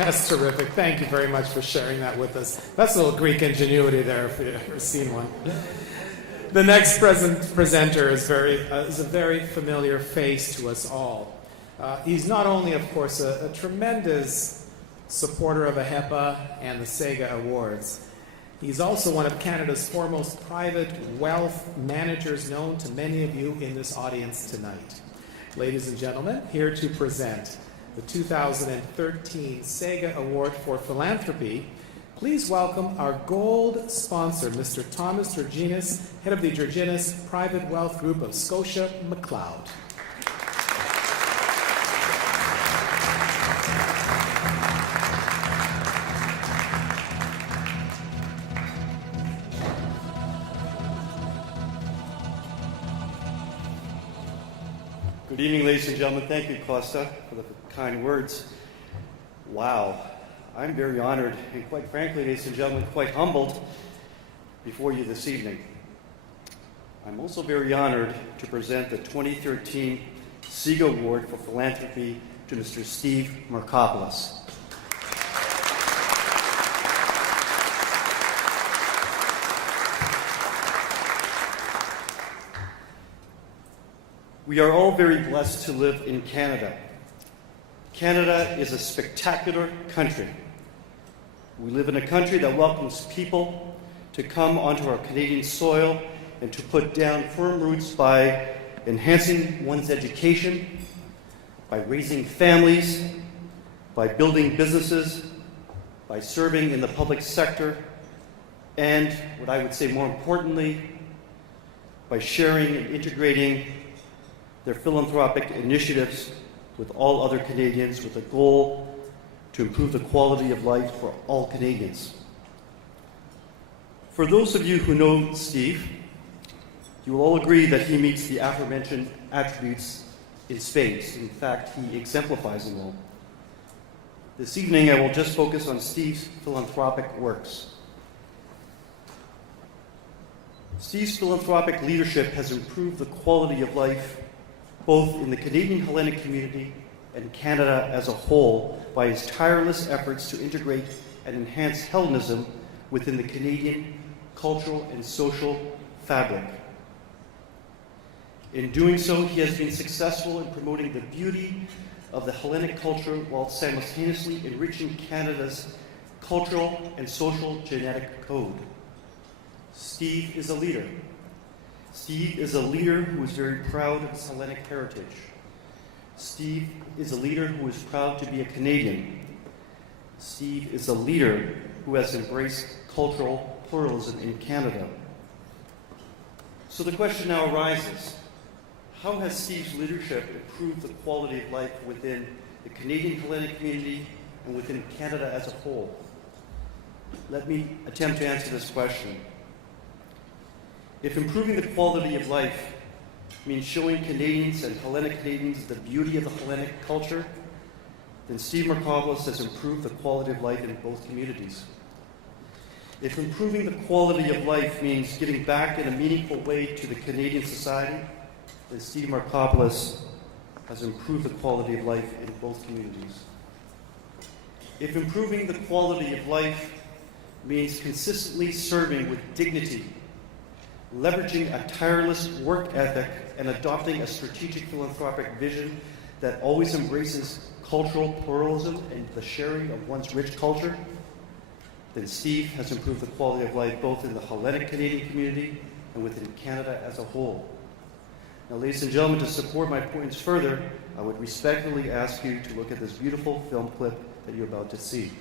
That's terrific. Thank you very much for sharing that with us. That's a little Greek ingenuity there, if you've ever seen one. The next presenter is a very familiar face to us all. He's not only, of course, a tremendous supporter of AHEPA and the CEGA Awards. He's also one of Canada's foremost private wealth managers, known to many of you in this audience tonight. Ladies and gentlemen, here to present the 2013 CEGA Award for Philanthropy, please welcome our gold sponsor, Mr. Thomas Gerginis, head of the Gerginis Private Wealth Group of Scotia McLeod. Good evening, ladies and gentlemen. Thank you, Costa, for the kind words. Wow. I'm very honored and, quite frankly, ladies and gentlemen, quite humbled before you this evening. I'm also very honored to present the 2013 CEGA Award for Philanthropy to Mr. Steve Markopoulos. We are all very blessed to live in Canada. Canada is a spectacular country. We live in a country that welcomes people to come onto our Canadian soil and to put down firm roots by enhancing one's education, by raising families, by building businesses, by serving in the public sector, and what I would say more importantly, by sharing and integrating their philanthropic initiatives with all other Canadians with a goal to improve the quality of life for all Canadians. For those of you who know Steve, you will all agree that he meets the aforementioned attributes in spades. In fact, he exemplifies them all. This evening, I will just focus on Steve's philanthropic works. Steve's philanthropic leadership has improved the quality of life both in the Canadian Hellenic community and Canada as a whole by his tireless efforts to integrate and enhance Hellenism within the Canadian cultural and social fabric. In doing so, he has been successful in promoting the beauty of the Hellenic culture while simultaneously enriching Canada's cultural and social genetic code. Steve is a leader. Steve is a leader who is very proud of his Hellenic heritage. Steve is a leader who is proud to be a Canadian. Steve is a leader who has embraced cultural pluralism in Canada. So the question now arises, how has Steve's leadership improved the quality of life within the Canadian Hellenic community and within Canada as a whole? Let me attempt to answer this question. If improving the quality of life means showing Canadians and Hellenic Canadians the beauty of the Hellenic culture, then Steve Markopoulos has improved the quality of life in both communities. If improving the quality of life means giving back in a meaningful way to the Canadian society, then Steve Markopoulos has improved the quality of life in both communities. If improving the quality of life means consistently serving with dignity, leveraging a tireless work ethic, and adopting a strategic philanthropic vision that always embraces cultural pluralism and the sharing of one's rich culture, then Steve has improved the quality of life both in the Hellenic Canadian community and within Canada as a whole. Now, ladies and gentlemen, to support my points further, I would respectfully ask you to look at this beautiful film clip that you're about to see.